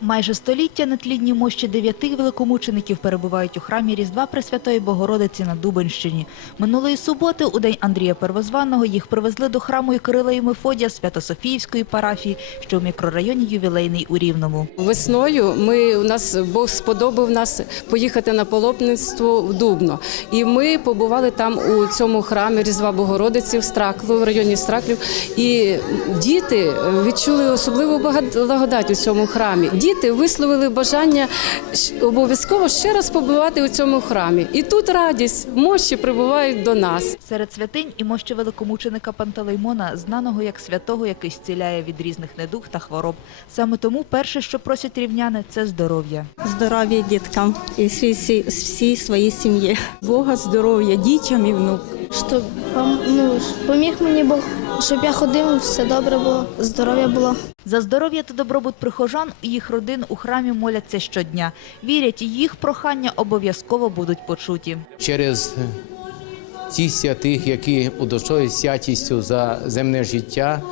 Майже століття нетлінні мощі дев'яти великомучеників перебувають у храмі Різдва Пресвятої Богородиці на Дубенщині. Минулої суботи, у день Андрія Первозваного, їх привезли до храму і Кирила і Мефодія Свято-Софіївської парафії, що в мікрорайоні Ювілейний у Рівному. Весною ми у нас Бог сподобав нас поїхати на паломництво в Дубно. І ми побували там у цьому храмі Різдва Богородиці в Страклу, в районі Страклів. І діти відчули особливу благодать у цьому храмі. Діти висловили бажання обов'язково ще раз побувати у цьому храмі. І тут радість, мощі прибувають до нас. Серед святинь і мощі великомученика Пантелеймона, знаного як святого, який зціляє від різних недуг та хвороб. Саме тому перше, що просять рівняни, це здоров'я. здоров'я діткам і всій, всій, всій своїй сім'ї. Бога здоров'я дітям і внукам. Щоб ну, поміг мені Бог, щоб я ходив, все добре було, здоров'я було. За здоров'я та добробут прихожан і їх родин у храмі моляться щодня. Вірять, їх прохання обов'язково будуть почуті. через ті святих, які удостроюють святістю за земне життя.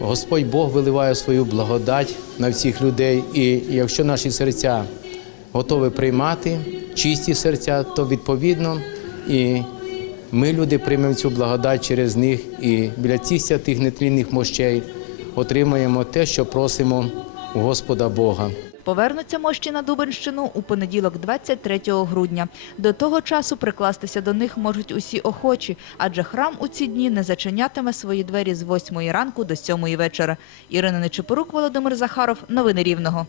Господь Бог виливає свою благодать на всіх людей. І якщо наші серця готові приймати чисті серця, то відповідно і ми, люди, приймемо цю благодать через них і біля цих святих нетлінних мощей отримаємо те, що просимо у Господа Бога. Повернуться мощі на Дубенщину у понеділок, 23 грудня. До того часу прикластися до них можуть усі охочі, адже храм у ці дні не зачинятиме свої двері з 8 ранку до 7 вечора. Ірина Нечипорук, Володимир Захаров. Новини Рівного.